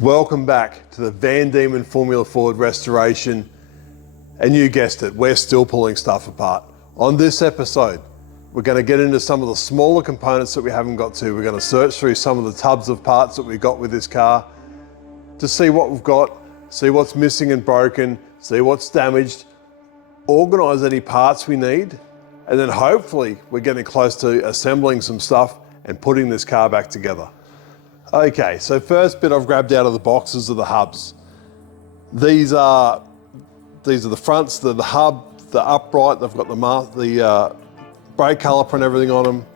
Welcome back to the Van Diemen Formula Ford restoration. And you guessed it, we're still pulling stuff apart. On this episode, we're going to get into some of the smaller components that we haven't got to. We're going to search through some of the tubs of parts that we got with this car to see what we've got, see what's missing and broken, see what's damaged, organise any parts we need, and then hopefully we're getting close to assembling some stuff and putting this car back together. Okay, so first bit I've grabbed out of the boxes are the hubs. These are the fronts, the hub, the upright, they've got the brake caliper and everything on them.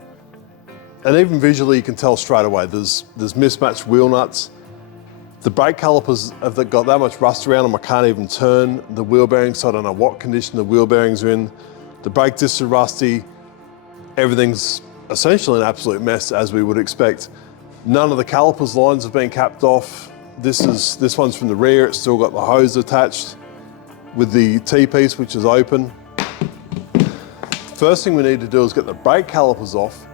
And even visually you can tell straight away, there's mismatched wheel nuts. The brake calipers have got that much rust around them, I can't even turn the wheel bearings, so I don't know what condition the wheel bearings are in. The brake discs are rusty. Everything's essentially an absolute mess, as we would expect. None of the calipers lines have been capped off. This one's from the rear, it's still got the hose attached with the T-piece, which is open. First thing we need to do is get the brake calipers off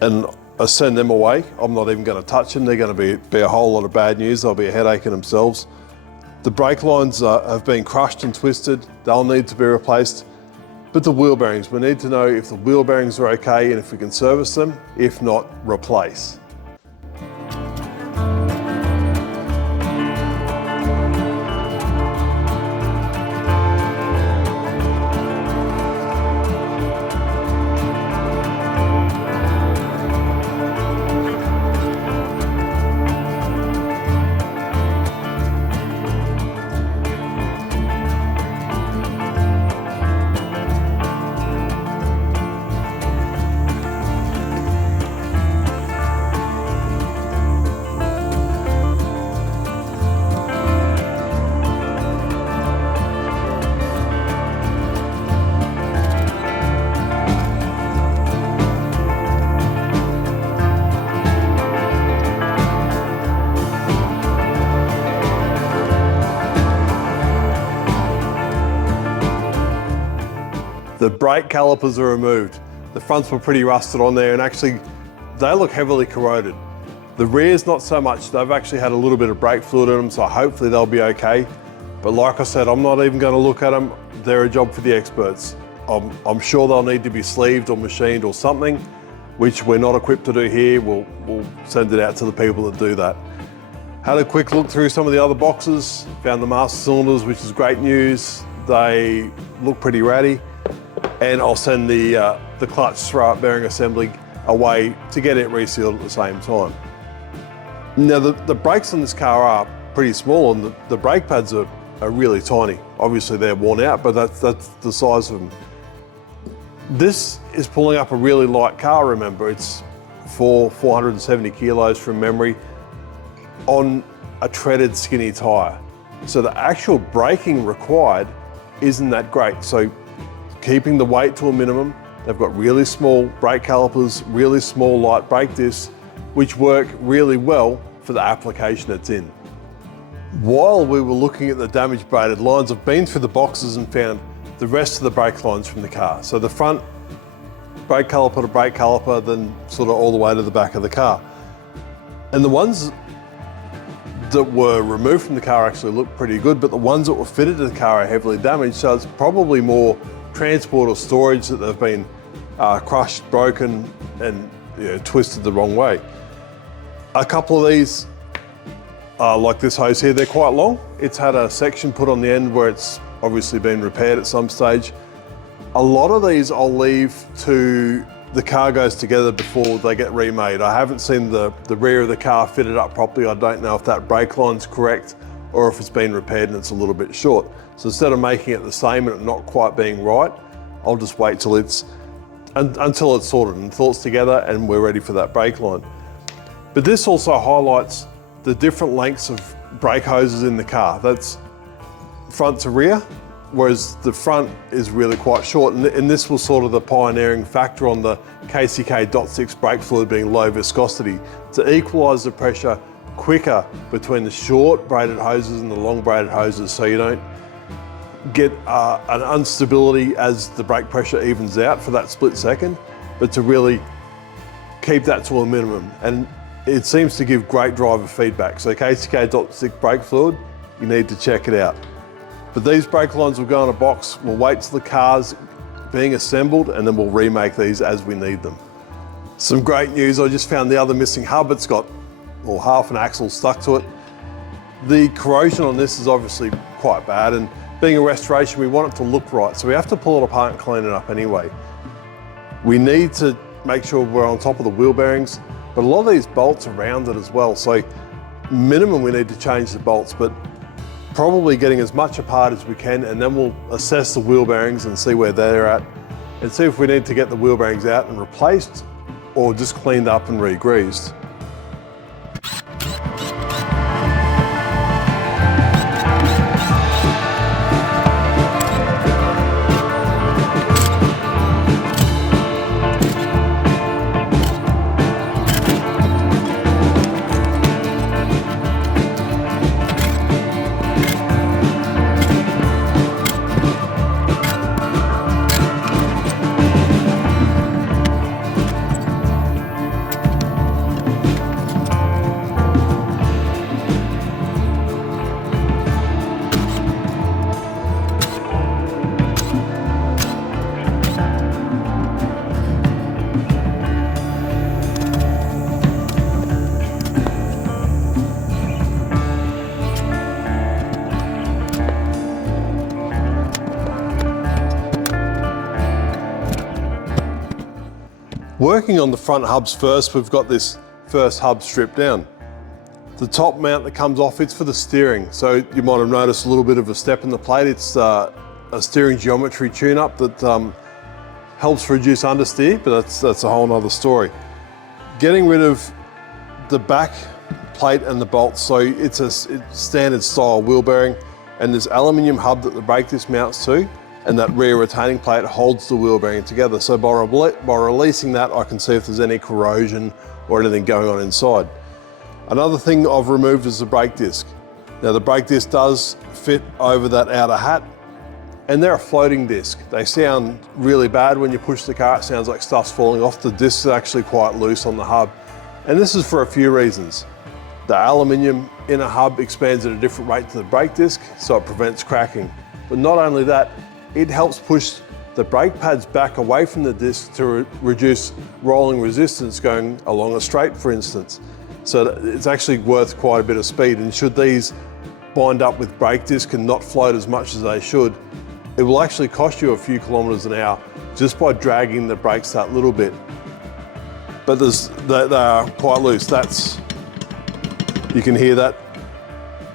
and send them away. I'm not even going to touch them. They're going to be a whole lot of bad news. They'll be a headache in themselves. The brake lines have been crushed and twisted. They'll need to be replaced. But the wheel bearings, we need to know if the wheel bearings are okay and if we can service them. If not, replace. The brake calipers are removed. The fronts were pretty rusted on there and actually they look heavily corroded. The rears not so much, they've actually had a little bit of brake fluid in them, so hopefully they'll be okay. But like I said, I'm not even going to look at them. They're a job for the experts. I'm sure they'll need to be sleeved or machined or something, which we're not equipped to do here. We'll send it out to the people that do that. Had a quick look through some of the other boxes, found the master cylinders, which is great news. They look pretty ratty. And I'll send the clutch throw-up bearing assembly away to get it resealed at the same time. Now the brakes on this car are pretty small and the brake pads are really tiny. Obviously they're worn out, but that's the size of them. This is pulling up a really light car, remember. It's 470 kilos from memory on a treaded skinny tyre. So the actual braking required isn't that great. So keeping the weight to a minimum, they've got really small brake calipers, really small light brake discs, which work really well for the application it's in. While we were looking at the damaged braided lines, I've been through the boxes and found the rest of the brake lines from the car. So the front brake caliper to brake caliper, then sort of all the way to the back of the car. And the ones that were removed from the car actually look pretty good, but the ones that were fitted to the car are heavily damaged, so it's probably more transport or storage that they've been crushed, broken, and twisted the wrong way. A couple of these, like this hose here, they're quite long. It's had a section put on the end where it's obviously been repaired at some stage. A lot of these I'll leave to the car goes together before they get remade. I haven't seen the rear of the car fitted up properly. I don't know if that brake line's correct or if it's been repaired and it's a little bit short. So instead of making it the same and it not quite being right, I'll just wait till until it's sorted, until it's together and we're ready for that brake line. But this also highlights the different lengths of brake hoses in the car. That's front to rear, whereas the front is really quite short. And this was sort of the pioneering factor on the KCK .6 brake fluid being low viscosity to equalise the pressure quicker between the short braided hoses and the long braided hoses, so you don't get an instability as the brake pressure evens out for that split second, but to really keep that to a minimum. And it seems to give great driver feedback. So KCK Dot Stick brake fluid, you need to check it out. But these brake lines will go in a box. We'll wait till the car's being assembled and then we'll remake these as we need them. Some great news, I just found the other missing hub. It's got half an axle stuck to it. The corrosion on this is obviously quite bad, and being a restoration, we want it to look right. So we have to pull it apart and clean it up anyway. We need to make sure we're on top of the wheel bearings, but a lot of these bolts are rounded as well. So minimum we need to change the bolts, but probably getting as much apart as we can, and then we'll assess the wheel bearings and see where they're at and see if we need to get the wheel bearings out and replaced or just cleaned up and re-greased. Working on the front hubs first, we've got this first hub stripped down. The top mount that comes off, it's for the steering. So you might have noticed a little bit of a step in the plate. It's a steering geometry tune-up that helps reduce understeer, but that's a whole nother story. Getting rid of the back plate and the bolts, so it's a standard style wheel bearing, and this aluminium hub that the brake disc mounts to, and that rear retaining plate holds the wheel bearing together. So by releasing that, I can see if there's any corrosion or anything going on inside. Another thing I've removed is the brake disc. Now the brake disc does fit over that outer hat, and they're a floating disc. They sound really bad when you push the car. It sounds like stuff's falling off. The discs are actually quite loose on the hub. And this is for a few reasons. The aluminium inner hub expands at a different rate to the brake disc, so it prevents cracking. But not only that, it helps push the brake pads back away from the disc to reduce rolling resistance going along a straight, for instance. So it's actually worth quite a bit of speed, and should these bind up with brake disc and not float as much as they should, it will actually cost you a few kilometres an hour just by dragging the brakes that little bit. But they are quite loose. You can hear that.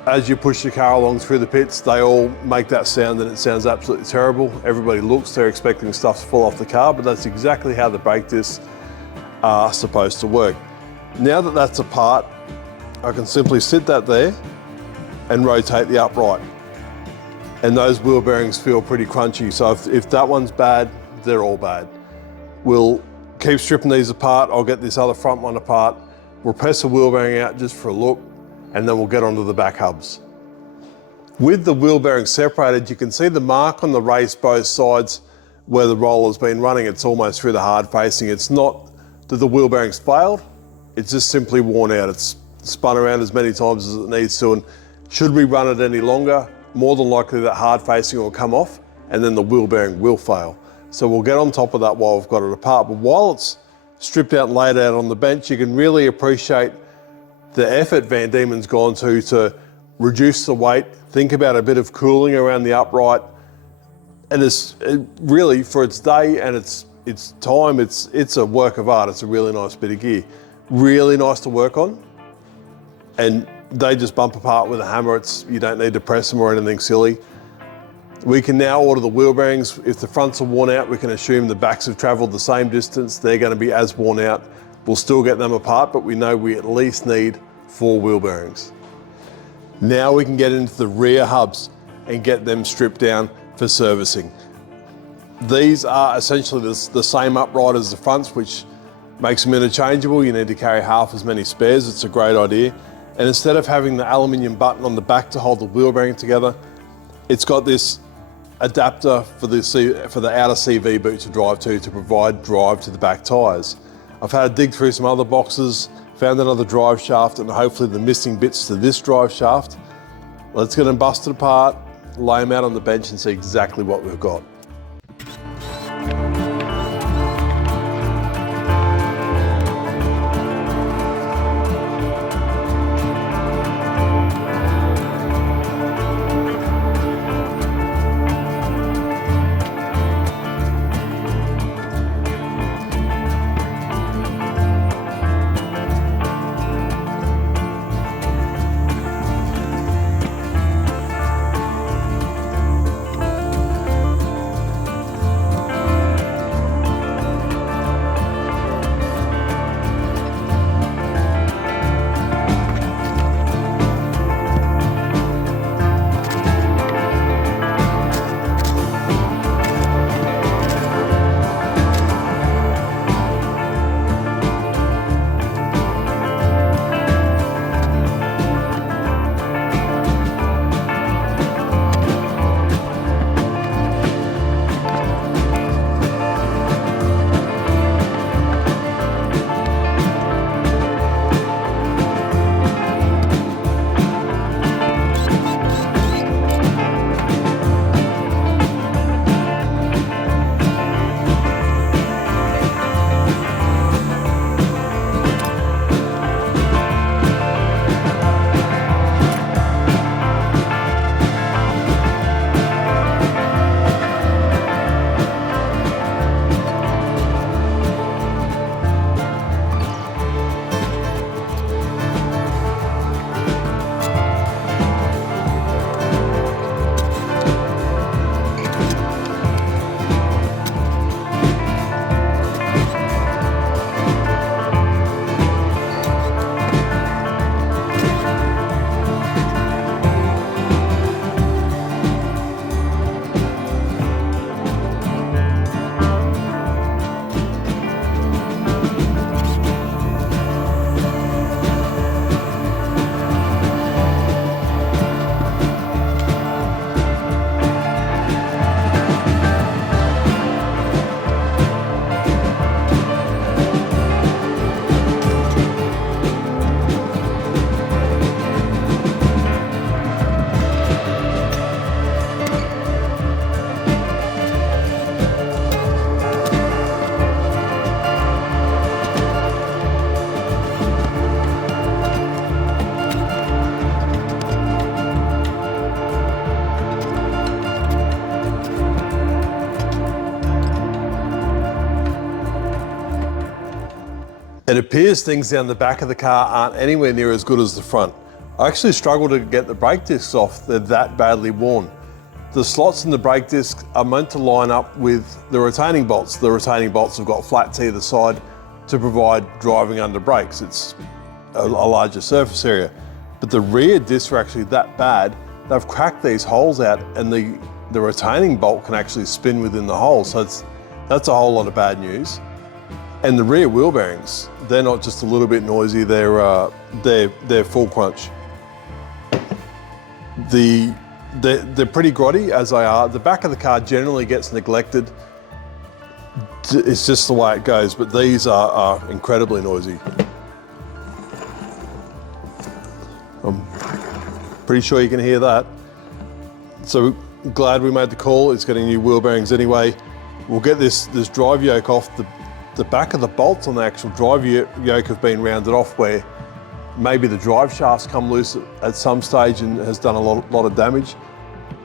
As you push the car along through the pits, they all make that sound, and it sounds absolutely terrible. Everybody looks, they're expecting stuff to fall off the car, but that's exactly how the brake discs are supposed to work. Now that that's apart, I can simply sit that there and rotate the upright. And those wheel bearings feel pretty crunchy, so if that one's bad, they're all bad. We'll keep stripping these apart. I'll get this other front one apart. We'll press the wheel bearing out just for a look, and then we'll get onto the back hubs. With the wheel bearings separated, you can see the mark on the race both sides where the roller's been running. It's almost through the hard facing. It's not that the wheel bearings failed, it's just simply worn out. It's spun around as many times as it needs to, and should we run it any longer, more than likely that hard facing will come off and then the wheel bearing will fail. So we'll get on top of that while we've got it apart. But while it's stripped out and laid out on the bench, you can really appreciate the effort Van Diemen's gone to reduce the weight, think about a bit of cooling around the upright, and it's really, for its day and its time, it's a work of art. It's a really nice bit of gear. Really nice to work on, and they just bump apart with a hammer. You don't need to press them or anything silly. We can now order the wheel bearings. If the fronts are worn out, we can assume the backs have traveled the same distance. They're going to be as worn out. We'll still get them apart, but we know we at least need 4 wheel bearings. Now we can get into the rear hubs and get them stripped down for servicing. These are essentially the same upright as the fronts, which makes them interchangeable. You need to carry half as many spares. It's a great idea. And instead of having the aluminium button on the back to hold the wheel bearing together, it's got this adapter for the outer CV boot to drive to provide drive to the back tyres. I've had to dig through some other boxes, found another drive shaft and hopefully the missing bits to this drive shaft. Let's get them busted apart, lay them out on the bench and see exactly what we've got. It appears things down the back of the car aren't anywhere near as good as the front. I actually struggled to get the brake discs off, they're that badly worn. The slots in the brake discs are meant to line up with the retaining bolts. The retaining bolts have got flats either side to provide driving under brakes. It's a larger surface area. But the rear discs are actually that bad, they've cracked these holes out and the retaining bolt can actually spin within the hole. So that's a whole lot of bad news. And the rear wheel bearings, they're not just a little bit noisy, they're full crunch. They're pretty grotty as they are. The back of the car generally gets neglected. It's just the way it goes, but these are incredibly noisy. I'm pretty sure you can hear that. So glad we made the call. It's getting new wheel bearings anyway. We'll get this drive yoke off. The back of the bolts on the actual drive yoke have been rounded off where maybe the drive shafts come loose at some stage and has done a lot of damage.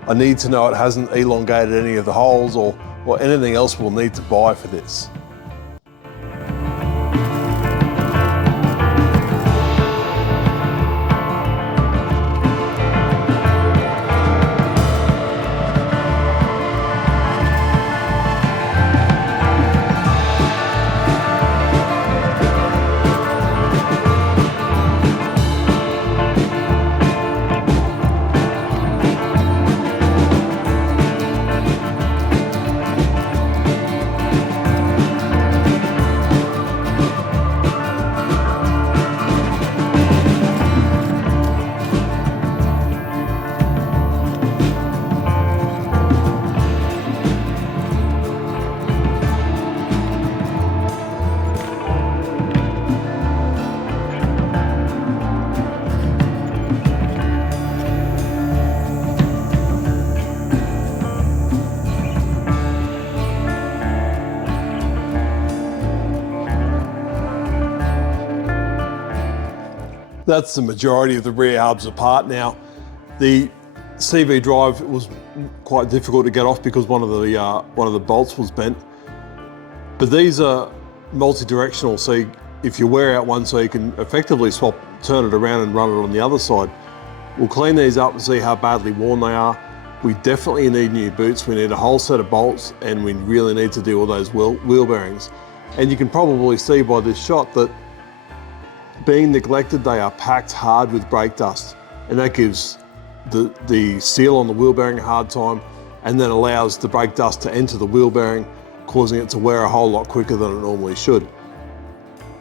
I need to know it hasn't elongated any of the holes or anything else we'll need to buy for this. That's the majority of the rear hubs apart now. The CV drive was quite difficult to get off because one of the bolts was bent. But these are multi-directional, so if you wear out one, so you can effectively turn it around and run it on the other side. We'll clean these up and see how badly worn they are. We definitely need new boots. We need a whole set of bolts, and we really need to deal with those wheel bearings. And you can probably see by this shot that being neglected, they are packed hard with brake dust, and that gives the seal on the wheel bearing a hard time, and then allows the brake dust to enter the wheel bearing, causing it to wear a whole lot quicker than it normally should.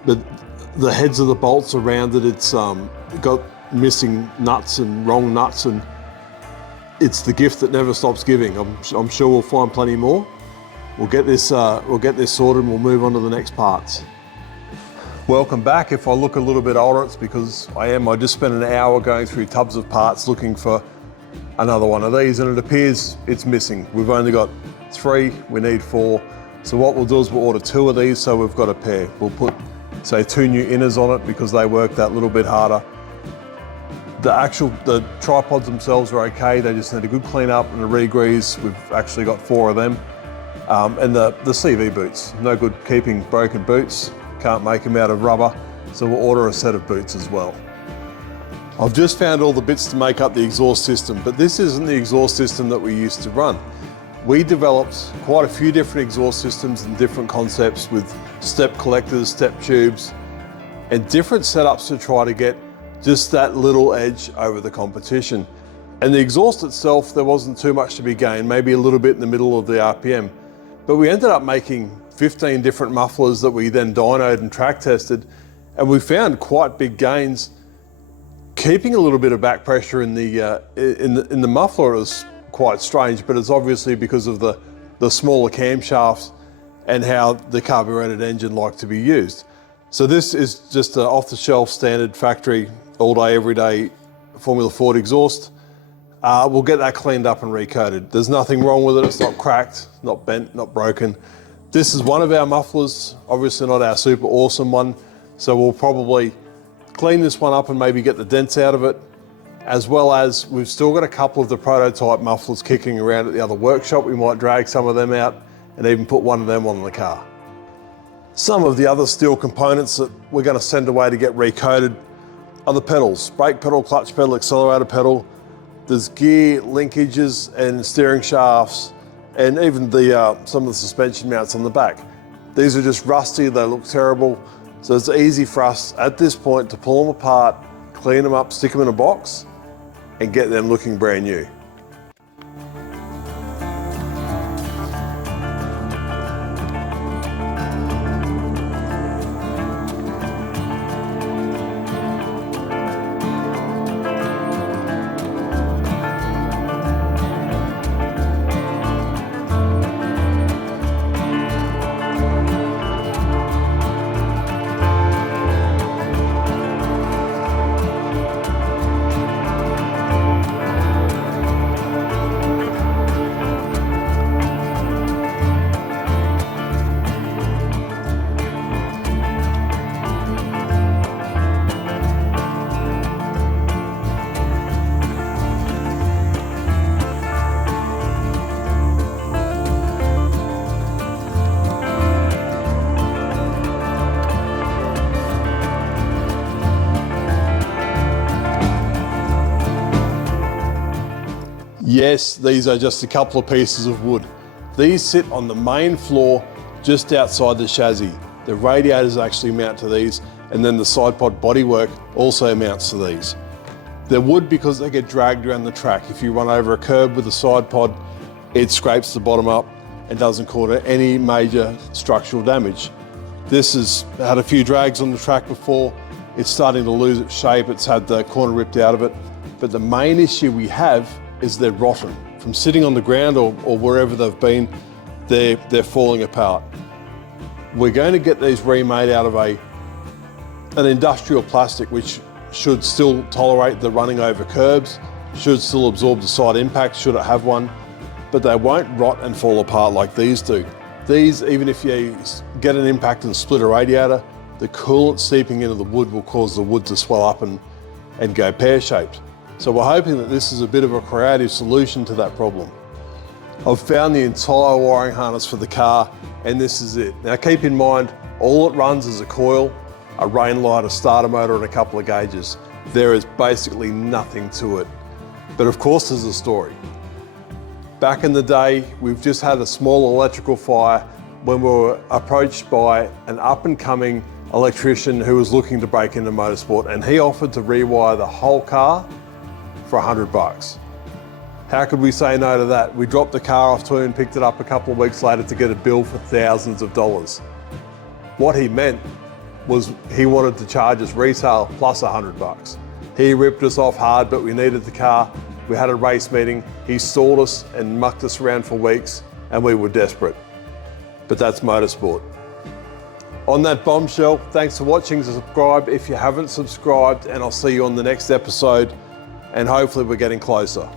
The heads of the bolts around it, it's got missing nuts and wrong nuts, and it's the gift that never stops giving. I'm sure we'll find plenty more. We'll get this sorted and we'll move on to the next parts. Welcome back. If I look a little bit older, it's because I just spent an hour going through tubs of parts looking for another one of these, and it appears it's missing. We've only got 3, we need 4. So what we'll do is we'll order 2 of these, so we've got a pair. We'll put, say, 2 new inners on it because they work that little bit harder. The tripods themselves are okay. They just need a good clean up and a re-grease. We've actually got 4 of them. And the CV boots, no good keeping broken boots. Can't make them out of rubber. So we'll order a set of boots as well. I've just found all the bits to make up the exhaust system, but this isn't the exhaust system that we used to run. We developed quite a few different exhaust systems and different concepts with step collectors, step tubes, and different setups to try to get just that little edge over the competition. And the exhaust itself, there wasn't too much to be gained, maybe a little bit in the middle of the RPM. But we ended up making 15 different mufflers that we then dynoed and track tested, and we found quite big gains. Keeping a little bit of back pressure in the muffler is quite strange, but it's obviously because of the smaller camshafts and how the carbureted engine like to be used. So this is just an off-the-shelf standard factory all day, every day Formula Ford exhaust. We'll get that cleaned up and recoated. There's nothing wrong with it. It's not cracked, not bent, not broken. This is one of our mufflers, obviously not our super awesome one. So we'll probably clean this one up and maybe get the dents out of it, as well as we've still got a couple of the prototype mufflers kicking around at the other workshop. We might drag some of them out and even put one of them on the car. Some of the other steel components that we're going to send away to get recoated are the pedals, brake pedal, clutch pedal, accelerator pedal. There's gear linkages and steering shafts, and even some of the suspension mounts on the back. These are just rusty, they look terrible. So it's easy for us at this point to pull them apart, clean them up, stick them in a box, and get them looking brand new. Yes, these are just a couple of pieces of wood. These sit on the main floor just outside the chassis. The radiators actually mount to these, and then the side pod bodywork also mounts to these. They're wood because they get dragged around the track. If you run over a curb with a side pod, it scrapes the bottom up and doesn't cause any major structural damage. This has had a few drags on the track before. It's starting to lose its shape. It's had the corner ripped out of it. But the main issue we have is they're rotten. From sitting on the ground or wherever they've been, they're falling apart. We're going to get these remade out of an industrial plastic which should still tolerate the running over curbs, should still absorb the side impact should it have one, but they won't rot and fall apart like these do. These, even if you get an impact and split a radiator, the coolant seeping into the wood will cause the wood to swell up and and go pear-shaped. So we're hoping that this is a bit of a creative solution to that problem. I've found the entire wiring harness for the car, and this is it. Now keep in mind, all it runs is a coil, a rain light, a starter motor, and a couple of gauges. There is basically nothing to it. But of course there's a story. Back in the day, we've just had a small electrical fire when we were approached by an up-and-coming electrician who was looking to break into motorsport, and he offered to rewire the whole car for $100. How could we say no to that? We dropped the car off to him and picked it up a couple of weeks later to get a bill for thousands of dollars. What he meant was he wanted to charge us retail plus $100. He ripped us off hard, but we needed the car. We had a race meeting. He stalled us and mucked us around for weeks, and we were desperate. But that's motorsport. On that bombshell, thanks for watching. Subscribe if you haven't subscribed, and I'll see you on the next episode, and hopefully we're getting closer.